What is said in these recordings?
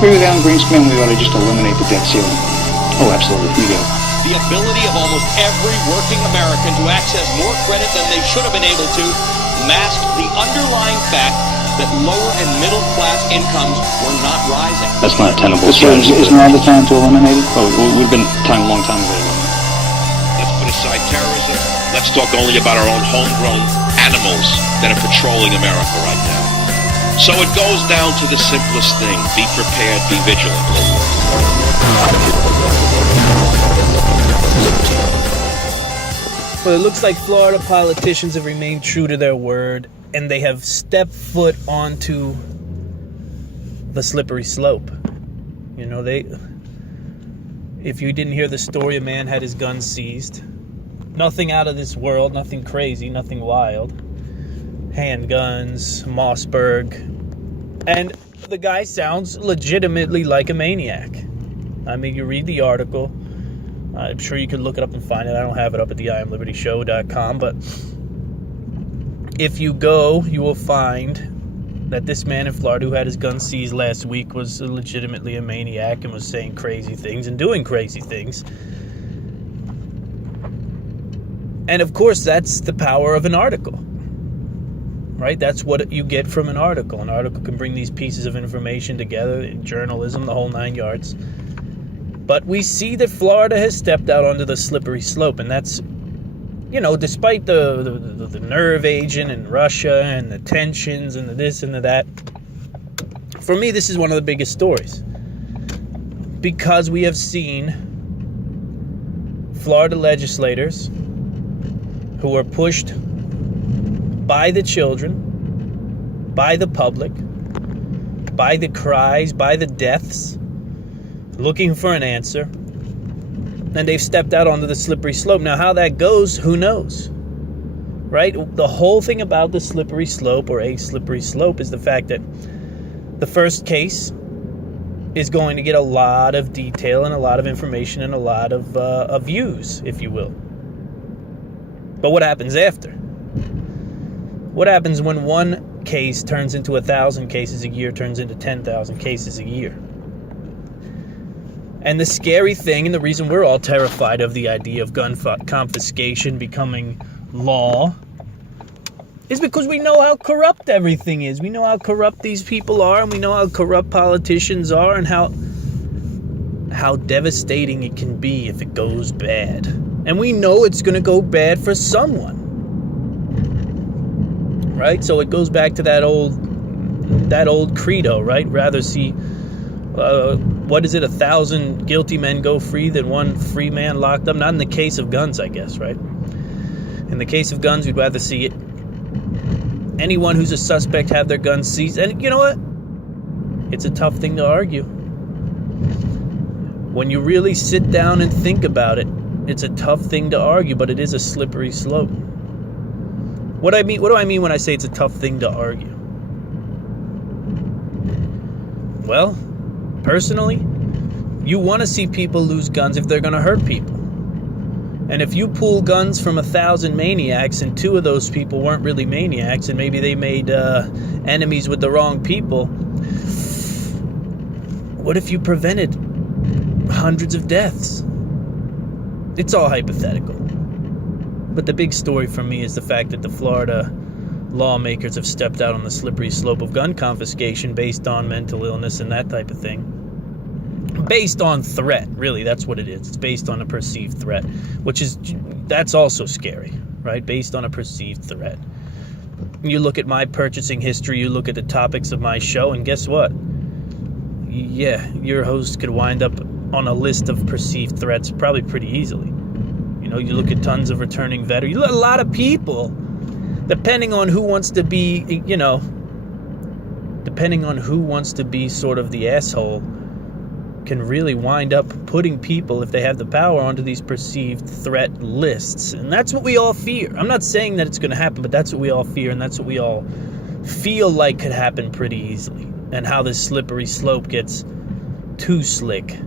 agree with Alan Greenspan, we ought to just eliminate the debt ceiling. Oh, absolutely. We do. The ability of almost every working American to access more credit than they should have been able to masked the underlying fact that lower and middle class incomes were not rising. That's not a tenable strategy. Isn't now the time to eliminate it? Oh, we've been a long time ago to eliminate it. Let's put aside terrorism. Let's talk only about our own homegrown animals that are patrolling America right now. So it goes down to the simplest thing. Be prepared, be vigilant. Well, it looks like Florida politicians have remained true to their word, and they have stepped foot onto the slippery slope. You know, if you didn't hear the story, a man had his gun seized. Nothing out of this world, nothing crazy, nothing wild. Handguns, Mossberg. And the guy sounds legitimately like a maniac. I mean, you read the article. I'm sure you could look it up and find it. I don't have it up at the IamLibertyShow.com, but if you go, you will find that this man in Florida who had his gun seized last week was legitimately a maniac and was saying crazy things and doing crazy things. And of course, that's the power of an article, right? That's what you get from an article. An article can bring these pieces of information together, journalism, the whole 9 yards. But we see that Florida has stepped out onto the slippery slope, and that's, you know, despite the nerve agent and Russia and the tensions and the this and the that. For me, this is one of the biggest stories, because we have seen Florida legislators who are pushed by the children, by the public, by the cries, by the deaths, looking for an answer, and they've stepped out onto the slippery slope. Now, how that goes, who knows, right? The whole thing about the slippery slope, or a slippery slope, is the fact that the first case is going to get a lot of detail and a lot of information and a lot of views, if you will. But what happens after? What happens when one case turns into 1,000 cases a year, turns into 10,000 cases a year? And the scary thing, and the reason we're all terrified of the idea of gun confiscation becoming law, is because we know how corrupt everything is. We know how corrupt these people are, and we know how corrupt politicians are, and how devastating it can be if it goes bad. And we know it's going to go bad for someone, right? So it goes back to that old credo, right? Rather see, 1,000 guilty men go free than one free man locked up? Not in the case of guns, I guess, right? In the case of guns, we'd rather see it. Anyone who's a suspect have their guns seized. And you know what? It's a tough thing to argue. When you really sit down and think about it, it's a tough thing to argue, but it is a slippery slope. What do I mean when I say it's a tough thing to argue? Well, personally, you want to see people lose guns if they're going to hurt people. And if you pull guns from 1,000 maniacs and 2 of those people weren't really maniacs and maybe they made enemies with the wrong people, what if you prevented hundreds of deaths? It's all hypothetical. But the big story for me is the fact that the Florida lawmakers have stepped out on the slippery slope of gun confiscation based on mental illness and that type of thing. Based on threat, really, that's what it is. It's based on a perceived threat, that's also scary, right? Based on a perceived threat. You look at my purchasing history, you look at the topics of my show, and guess what? Yeah, your host could wind up on a list of perceived threats probably pretty easily. You know, you look at tons of returning veterans. You look at a lot of people, depending on who wants to be, depending on who wants to be sort of the asshole, can really wind up putting people, if they have the power, onto these perceived threat lists. And that's what we all fear. I'm not saying that it's going to happen, but that's what we all fear, and that's what we all feel like could happen pretty easily. And how this slippery slope gets too slick,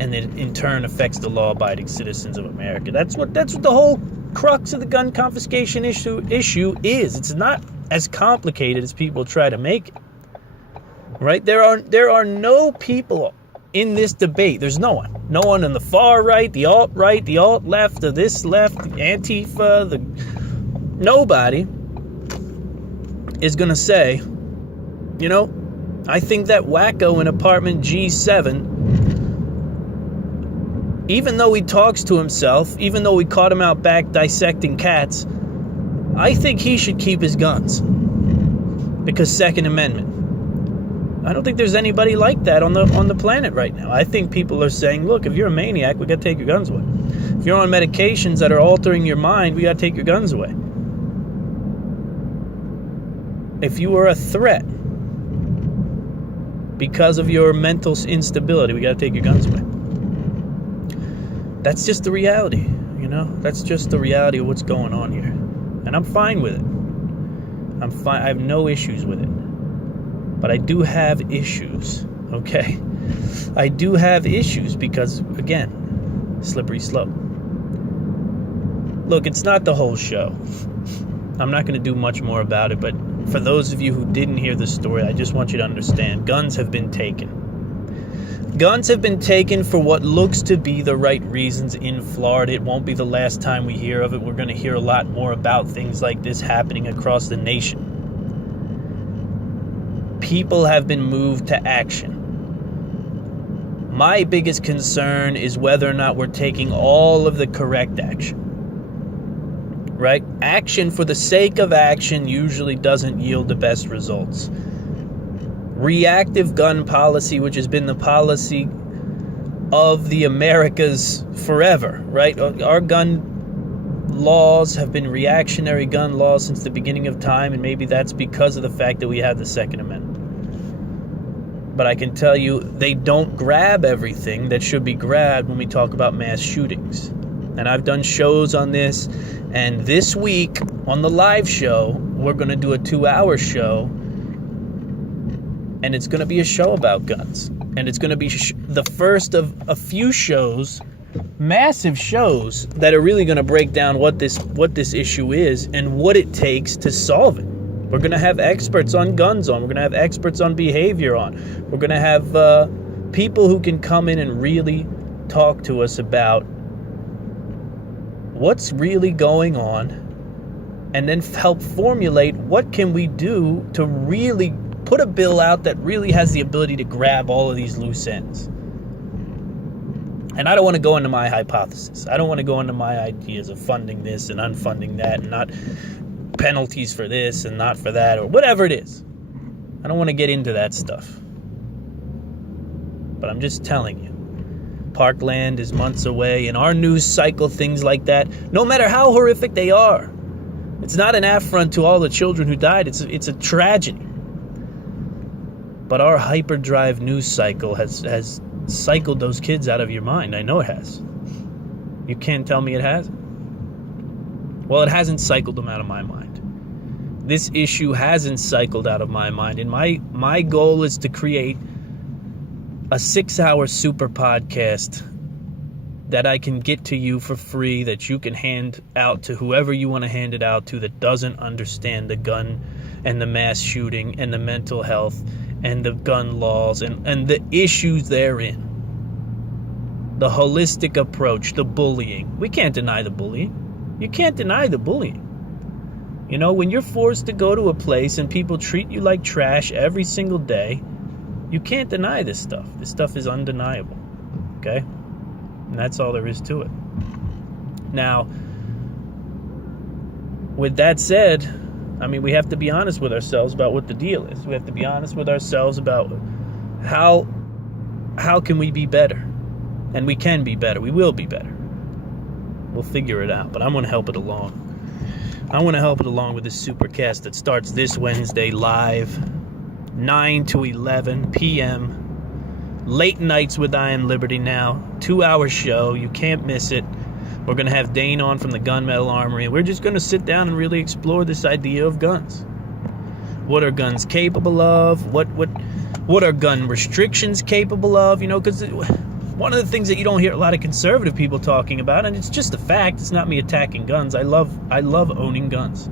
and it in turn affects the law-abiding citizens of America. That's what the whole crux of the gun confiscation issue is. It's not as complicated as people try to make it. right? There are no people in this debate. There's no one. No one on the far right, the alt left, the this left, the Antifa, nobody is going to say, you know, I think that wacko in apartment G7, even though he talks to himself, even though we caught him out back dissecting cats, I think he should keep his guns. Because Second Amendment. I don't think there's anybody like that on the planet right now. I think people are saying, look, if you're a maniac, we got to take your guns away. If you're on medications that are altering your mind, we got to take your guns away. If you are a threat because of your mental instability, we got to take your guns away. That's just the reality, you know? That's just the reality of what's going on here. And I'm fine with it. I'm fine. I have no issues with it. But I do have issues, okay? I do have issues because, again, slippery slope. Look, it's not the whole show. I'm not going to do much more about it, but for those of you who didn't hear the story, I just want you to understand, guns have been taken. Guns have been taken for what looks to be the right reasons in Florida. It won't be the last time we hear of it. We're going to hear a lot more about things like this happening across the nation. People have been moved to action. My biggest concern is whether or not we're taking all of the correct action. Right? Action for the sake of action usually doesn't yield the best results. Reactive gun policy, which has been the policy of the Americas forever, right? Our gun laws have been reactionary gun laws since the beginning of time, and maybe that's because of the fact that we have the Second Amendment. But I can tell you, they don't grab everything that should be grabbed when we talk about mass shootings. And I've done shows on this, and this week on the live show, we're going to do a 2-hour show, and it's going to be a show about guns. And it's going to be the first of a few shows, massive shows, that are really going to break down what this issue is and what it takes to solve it. We're going to have experts on guns on. We're going to have experts on behavior on. We're going to have people who can come in and really talk to us about what's really going on, and then help formulate what can we do to really put a bill out that really has the ability to grab all of these loose ends. And I don't want to go into my hypothesis. I don't want to go into my ideas of funding this and unfunding that, and not penalties for this and not for that, or whatever it is. I don't want to get into that stuff. But I'm just telling you, Parkland is months away, and our news cycle, things like that, no matter how horrific they are, it's not an affront to all the children who died. It's a tragedy. But our hyperdrive news cycle has cycled those kids out of your mind. I know it has. You can't tell me it hasn't. Well, it hasn't cycled them out of my mind. This issue hasn't cycled out of my mind. And my goal is to create a 6-hour super podcast that I can get to you for free, that you can hand out to whoever you want to hand it out to that doesn't understand the gun and the mass shooting and the mental health and the gun laws and the issues therein. The holistic approach, the bullying. We can't deny the bullying. You can't deny the bullying. You know, when you're forced to go to a place and people treat you like trash every single day, you can't deny this stuff. This stuff is undeniable. Okay? And that's all there is to it. Now, with that said, I mean, we have to be honest with ourselves about what the deal is. We have to be honest with ourselves about how can we be better? And we can be better. We will be better. We'll figure it out. But I'm going to help it along. I want to help it along with this supercast that starts this Wednesday live, 9 to 11 p.m. Late nights with I Am Liberty now. 2-hour show. You can't miss it. We're going to have Dane on from the Gunmetal Armory. We're just going to sit down and really explore this idea of guns. What are guns capable of? What are gun restrictions capable of? You know, because one of the things that you don't hear a lot of conservative people talking about, and it's just a fact, it's not me attacking guns. I love owning guns.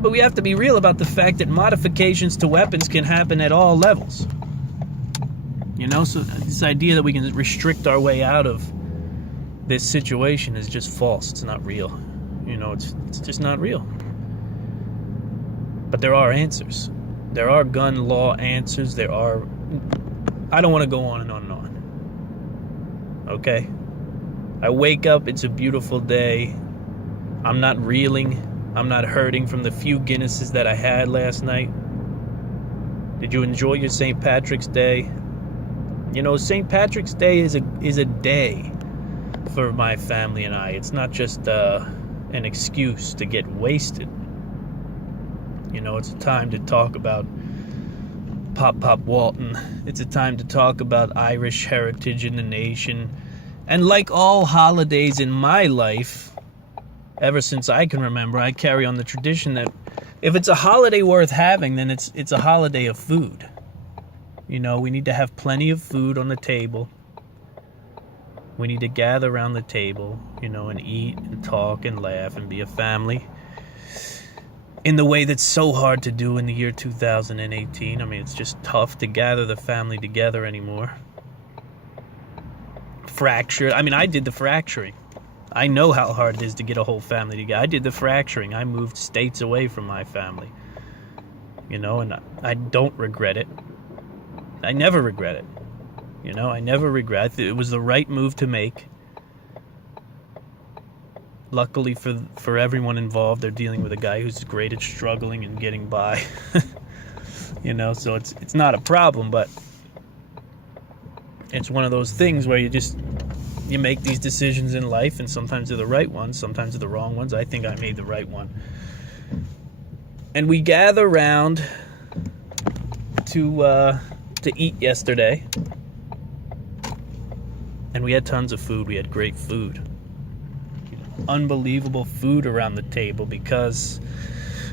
But we have to be real about the fact that modifications to weapons can happen at all levels. So this idea that we can restrict our way out of this situation is just false. It's not real. It's just not real. But there are answers. There are gun law answers. There are... I don't want to go on and on and on. Okay? I wake up, it's a beautiful day. I'm not reeling. I'm not hurting from the few Guinnesses that I had last night. Did you enjoy your St. Patrick's Day? St. Patrick's Day is a day for my family and I. It's not just an excuse to get wasted. It's a time to talk about Pop Walton. It's a time to talk about Irish heritage in the nation. And like all holidays in my life, ever since I can remember, I carry on the tradition that if it's a holiday worth having, then it's a holiday of food. We need to have plenty of food on the table. We need to gather around the table, and eat and talk and laugh and be a family in the way that's so hard to do in the year 2018. It's just tough to gather the family together anymore. Fracture. I did the fracturing. I know how hard it is to get a whole family together. I did the fracturing. I moved states away from my family. And I don't regret it. I never regret it. I never regret it. It was the right move to make. Luckily for everyone involved, they're dealing with a guy who's great at struggling and getting by. So it's not a problem, but it's one of those things where you make these decisions in life, and sometimes they're the right ones, sometimes they're the wrong ones. I think I made the right one. And we gather around to eat yesterday, and we had tons of food. We had great food. Unbelievable food around the table, because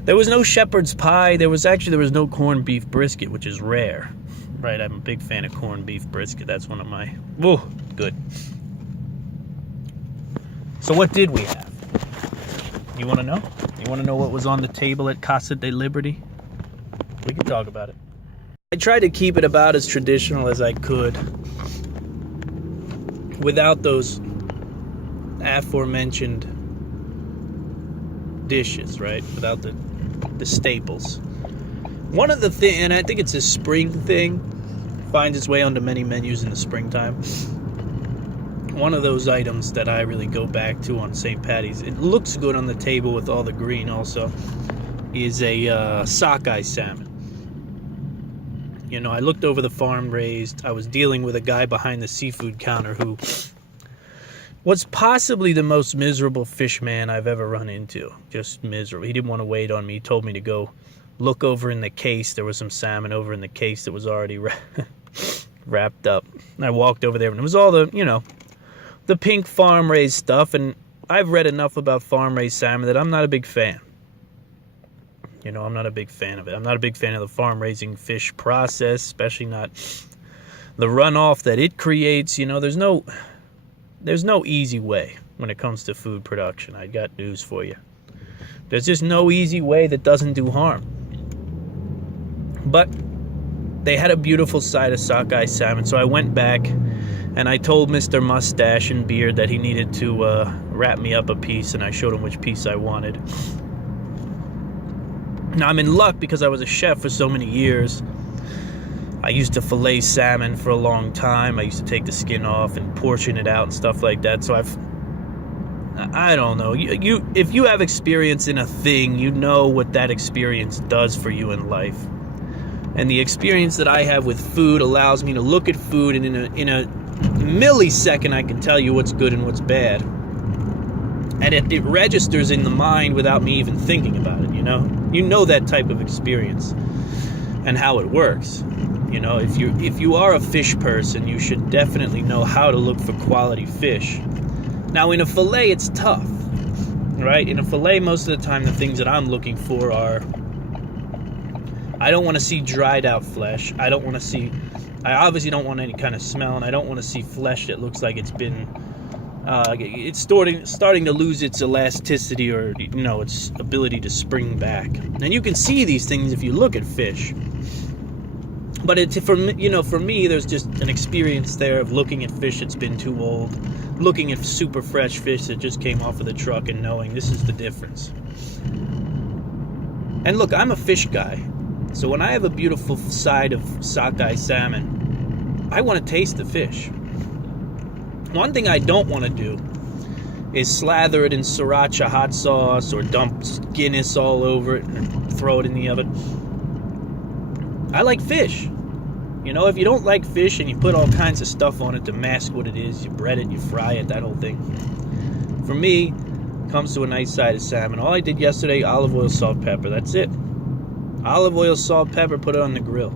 there was no shepherd's pie. There was no corned beef brisket, which is rare, right? I'm a big fan of corned beef brisket. That's one of my... Whoa, good. So what did we have? You want to know? You want to know what was on the table at Casa de Liberty? We can talk about it. I tried to keep it about as traditional as I could, without those aforementioned dishes, right? Without the staples. One of the things, and I think it's a spring thing, finds its way onto many menus in the springtime. One of those items that I really go back to on St. Patty's, it looks good on the table with all the green also, is a sockeye salmon. I looked over the farm raised. I was dealing with a guy behind the seafood counter who was possibly the most miserable fish man I've ever run into. Just miserable. He didn't want to wait on me. He told me to go look over in the case. There was some salmon over in the case that was already wrapped up. And I walked over there, and it was all the pink farm-raised stuff. And I've read enough about farm-raised salmon that I'm not a big fan. I'm not a big fan of it. I'm not a big fan of the farm-raising fish process, especially not the runoff that it creates. There's no easy way when it comes to food production. I got news for you. There's just no easy way that doesn't do harm. But they had a beautiful side of sockeye salmon, so I went back and I told Mr. Mustache and Beard that he needed to wrap me up a piece, and I showed him which piece I wanted. Now, I'm in luck because I was a chef for so many years. I used to fillet salmon for a long time. I used to take the skin off and portion it out and stuff like that. So I don't know. If you have experience in a thing, you know what that experience does for you in life. And the experience that I have with food allows me to look at food, and in a millisecond I can tell you what's good and what's bad. And it registers in the mind without me even thinking about it, You know that type of experience and how it works. If you are a fish person, you should definitely know how to look for quality fish. Now, in a fillet, it's tough, right? In a fillet, most of the time, the things that I'm looking for are, I don't want to see dried out flesh. I obviously don't want any kind of smell, and I don't want to see flesh that looks like it's been It's starting to lose its elasticity, or its ability to spring back. And you can see these things if you look at fish. But for me, there's just an experience there of looking at fish that's been too old, looking at super fresh fish that just came off of the truck, and knowing this is the difference. And look, I'm a fish guy, so when I have a beautiful side of sockeye salmon, I want to taste the fish. One thing I don't want to do is slather it in sriracha hot sauce or dump Guinness all over it and throw it in the oven. I like fish. If you don't like fish and you put all kinds of stuff on it to mask what it is, you bread it, you fry it, that whole thing. For me, it comes to a nice side of salmon. All I did yesterday, olive oil, salt, pepper. That's it. Olive oil, salt, pepper, put it on the grill.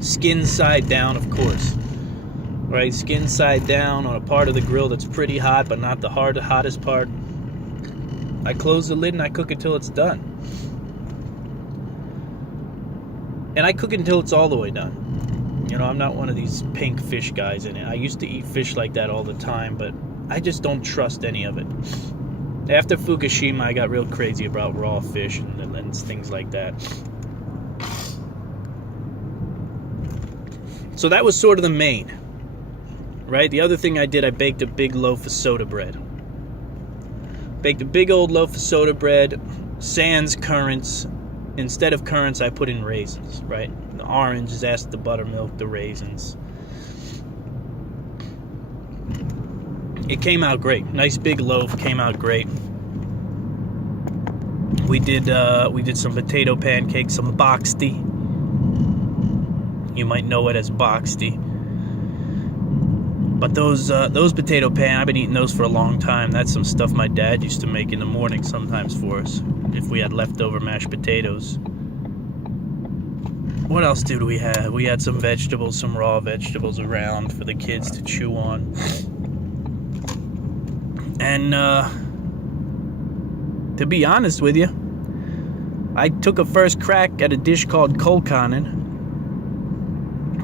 Skin side down, of course. Right, skin side down on a part of the grill that's pretty hot, but not the hottest part. I close the lid and I cook it till it's done. And I cook it until it's all the way done. I'm not one of these pink fish guys in it. I used to eat fish like that all the time, but I just don't trust any of it. After Fukushima, I got real crazy about raw fish and things like that. So that was sort of the main. Right? The other thing I did, I baked a big loaf of soda bread. Baked a big old loaf of soda bread, sans currants. Instead of currants, I put in raisins, right? The oranges, asked the buttermilk, the raisins. It came out great. Nice big loaf, came out great. We did some potato pancakes, some boxty. You might know it as boxty. But those potato pan, I've been eating those for a long time. That's some stuff my dad used to make in the morning sometimes for us, if we had leftover mashed potatoes. What else did we have? We had some vegetables, some raw vegetables around for the kids to chew on. And to be honest with you, I took a first crack at a dish called kolkanen,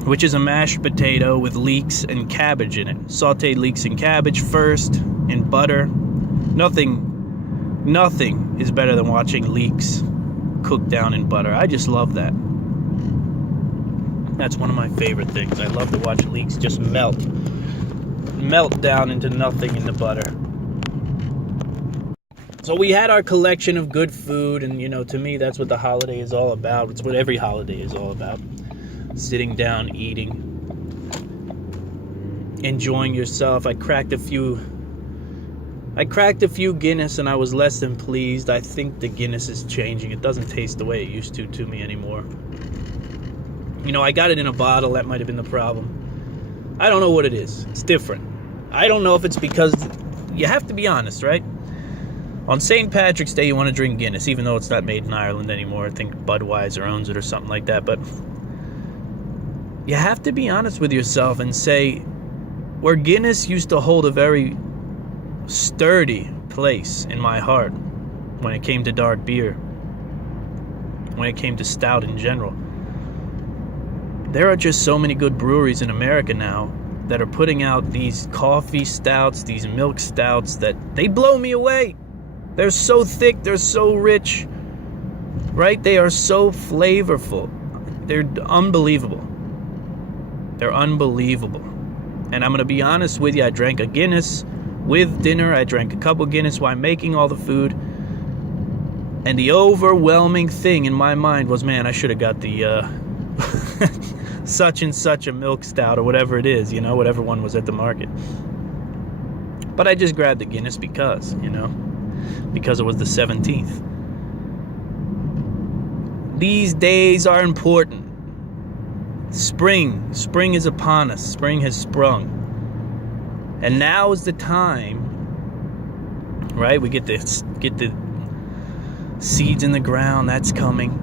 which is a mashed potato with leeks and cabbage in it. Sauteed leeks and cabbage first in butter. Nothing is better than watching leeks cooked down in butter. I just love that. That's one of my favorite things. I love to watch leeks just melt down into nothing in the butter. So we had our collection of good food, and to me that's what the holiday is all about. It's what every holiday is all about. Sitting down, eating, enjoying yourself. I cracked a few Guinness and I was less than pleased. I think the Guinness is changing. It doesn't taste the way it used to me anymore. I got it in a bottle. That might have been the problem. I don't know what it is. It's different. I don't know if it's because you have to be honest, right? On St. Patrick's Day, you want to drink Guinness, even though it's not made in Ireland anymore. I think Budweiser owns it or something like that. But you have to be honest with yourself and say, where Guinness used to hold a very sturdy place in my heart when it came to dark beer, when it came to stout in general, there are just so many good breweries in America now that are putting out these coffee stouts, these milk stouts, that they blow me away. They're so thick, they're so rich, right? They are so flavorful. They're unbelievable. They're unbelievable. And I'm going to be honest with you, I drank a Guinness with dinner. I drank a couple Guinness while making all the food. And the overwhelming thing in my mind was, man, I should have got the such and such a milk stout or whatever it is, whatever one was at the market. But I just grabbed the Guinness because it was the 17th. These days are important. Spring is upon us. Spring has sprung. And now is the time, right? We get the seeds in the ground. That's coming.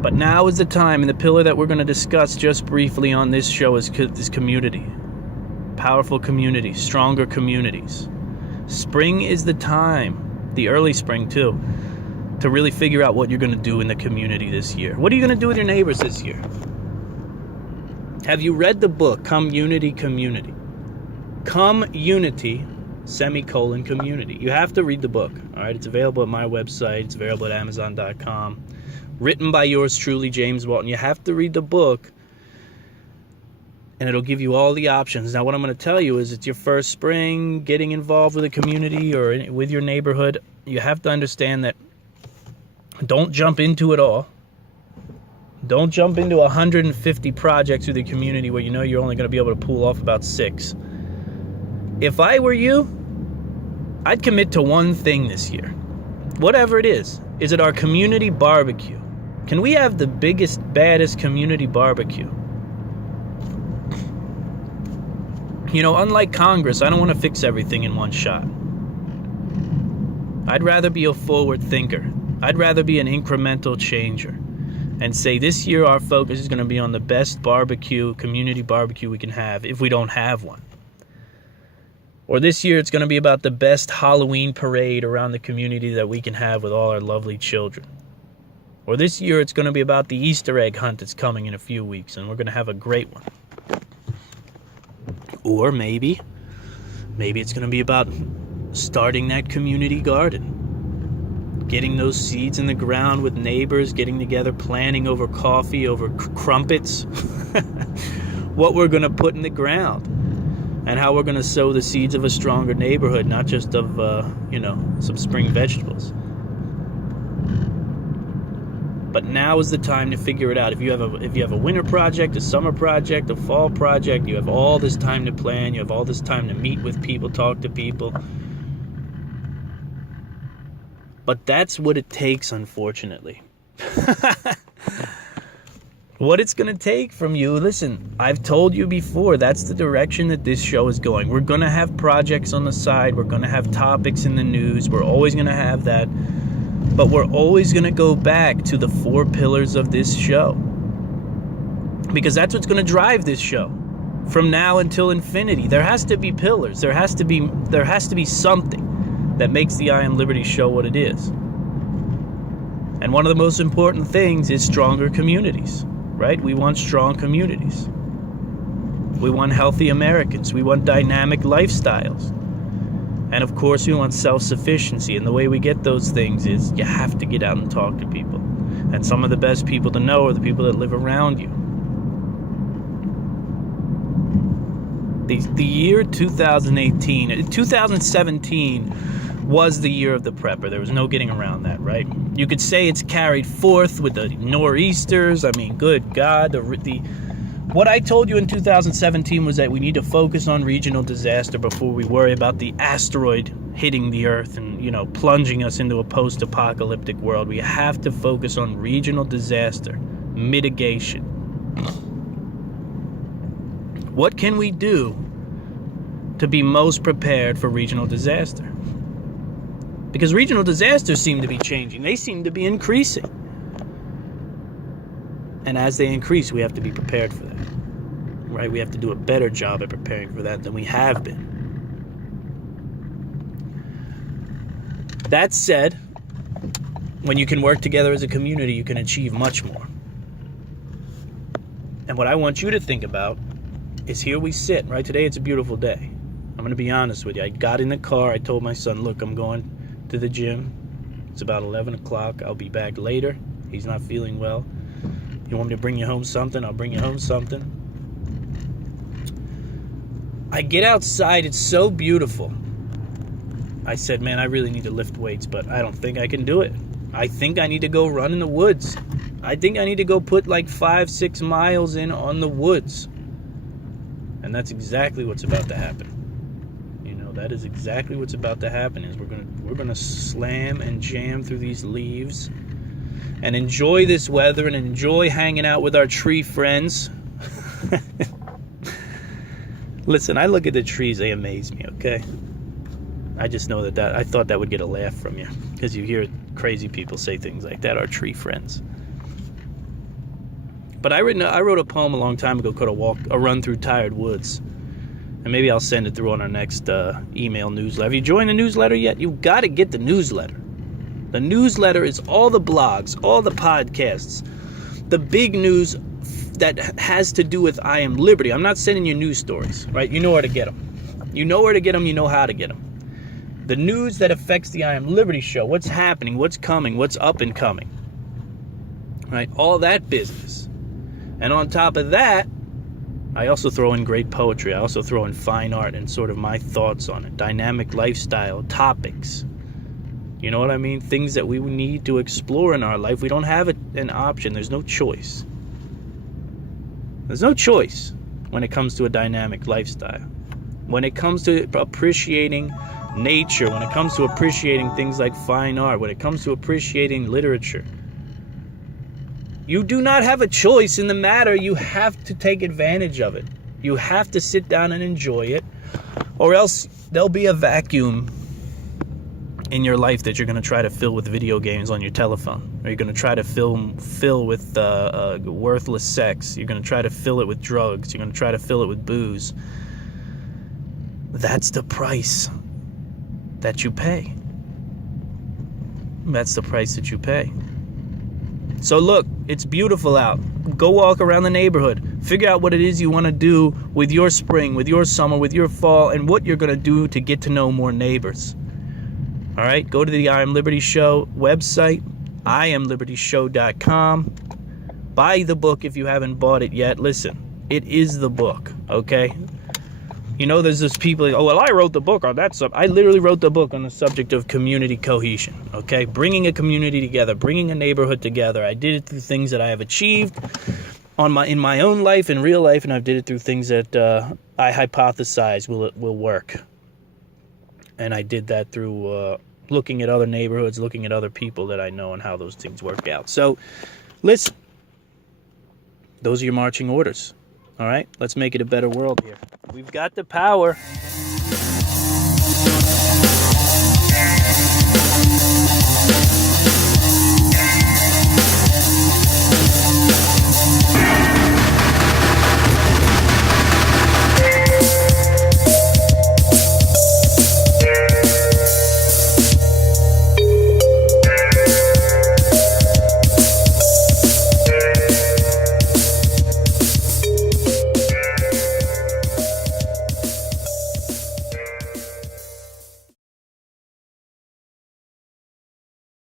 But now is the time, and the pillar that we're going to discuss just briefly on this show is community. Powerful communities, stronger communities. Spring is the time, the early spring too, to really figure out what you're going to do in the community this year. What are you going to do with your neighbors this year? Have you read the book, Community? Community, community. You have to read the book, all right? It's available at my website. It's available at Amazon.com. Written by yours truly, James Walton. You have to read the book, and it'll give you all the options. Now, what I'm going to tell you is it's your first spring getting involved with a community or with your neighborhood. You have to understand that don't jump into it all. Don't jump into 150 projects with the community where you know you're only going to be able to pull off about 6. If I were you, I'd commit to one thing this year. Whatever it is. Is it our community barbecue? Can we have the biggest, baddest community barbecue? You know, unlike Congress, I don't want to fix everything in one shot. I'd rather be a forward thinker. I'd rather be an incremental changer and say this year our focus is going to be on the best barbecue, community barbecue we can have if we don't have one. Or this year it's going to be about the best Halloween parade around the community that we can have with all our lovely children. Or this year it's going to be about the Easter egg hunt that's coming in a few weeks, and we're going to have a great one. Or maybe it's going to be about starting that community garden. Getting those seeds in the ground with neighbors, getting together, planning over coffee, over crumpets, what we're going to put in the ground, and how we're going to sow the seeds of a stronger neighborhood, not just of, some spring vegetables. But now is the time to figure it out. If you have a winter project, a summer project, a fall project, you have all this time to plan. You have all this time to meet with people, talk to people. But that's what it takes, unfortunately. What it's going to take from you, listen, I've told you before, that's the direction that this show is going. We're going to have projects on the side. We're going to have topics in the news. We're always going to have that. But we're always going to go back to the 4 pillars of this show. Because that's what's going to drive this show from now until infinity. There has to be pillars. There has to be something that makes the I Am Liberty show what it is. And one of the most important things is stronger communities, right? We want strong communities. We want healthy Americans. We want dynamic lifestyles. And of course, we want self-sufficiency. And the way we get those things is you have to get out and talk to people. And some of the best people to know are the people that live around you. The year 2017 was the year of the prepper. There was no getting around that, right? You could say it's carried forth with the nor'easters. I mean, good God. What I told you in 2017 was that we need to focus on regional disaster before we worry about the asteroid hitting the Earth and, plunging us into a post-apocalyptic world. We have to focus on regional disaster, mitigation. What can we do to be most prepared for regional disaster? Because regional disasters seem to be changing. They seem to be increasing. And as they increase, we have to be prepared for that. Right? We have to do a better job at preparing for that than we have been. That said, when you can work together as a community, you can achieve much more. And what I want you to think about is here we sit, right? Today it's a beautiful day. I'm going to be honest with you. I got in the car. I told my son, look, I'm going to the gym. It's about 11 o'clock. I'll be back later. He's not feeling well. You want me to bring you home something? I'll bring you home something. I get outside. It's so beautiful. I said, man, I really need to lift weights, but I don't think I can do it. I think I need to go run in the woods. I think I need to go put like 5-6 miles in on the woods. And that's exactly what's about to happen. That is exactly what's about to happen. Is we're gonna slam and jam through these leaves and enjoy this weather and enjoy hanging out with our tree friends. Listen, I look at the trees, they amaze me, okay? I just know that I thought that would get a laugh from you, because you hear crazy people say things like that, our tree friends. But I wrote a poem a long time ago called A Run Through Tired Woods. And maybe I'll send it through on our next email newsletter. Have you joined the newsletter yet? You've got to get the newsletter. The newsletter is all the blogs, all the podcasts, the big news that has to do with I Am Liberty. I'm not sending you news stories, right? You know where to get them. You know where to get them. You know how to get them. The news that affects the I Am Liberty show. What's happening? What's coming? What's up and coming? Right? All that business. And on top of that, I also throw in great poetry. I also throw in fine art and sort of my thoughts on it. Dynamic lifestyle topics. You know what I mean? Things that we need to explore in our life. We don't have an option. There's no choice. There's no choice when it comes to a dynamic lifestyle. When it comes to appreciating nature, when it comes to appreciating things like fine art, when it comes to appreciating literature. You do not have a choice in the matter. You have to take advantage of it. You have to sit down and enjoy it, or else there'll be a vacuum in your life that you're going to try to fill with video games on your telephone, or you're going to try to fill with worthless sex. You're going to try to fill it with drugs. You're going to try to fill it with booze. That's the price that you pay. That's the price that you pay. So look, it's beautiful out. Go walk around the neighborhood. Figure out what it is you want to do with your spring, with your summer, with your fall, and what you're going to do to get to know more neighbors. All right, go to the I Am Liberty Show website, IamLibertyShow.com. Buy the book if you haven't bought it yet. Listen, it is the book, okay? You know, there's this people, oh, well, I wrote the book on that subject. I literally wrote the book on the subject of community cohesion, okay? Bringing a community together, bringing a neighborhood together. I did it through things that I have achieved in my own life, in real life, and I did it through things that I hypothesize will work. And I did that through looking at other neighborhoods, looking at other people that I know and how those things work out. So, listen, those are your marching orders. All right, let's make it a better world here. We've got the power.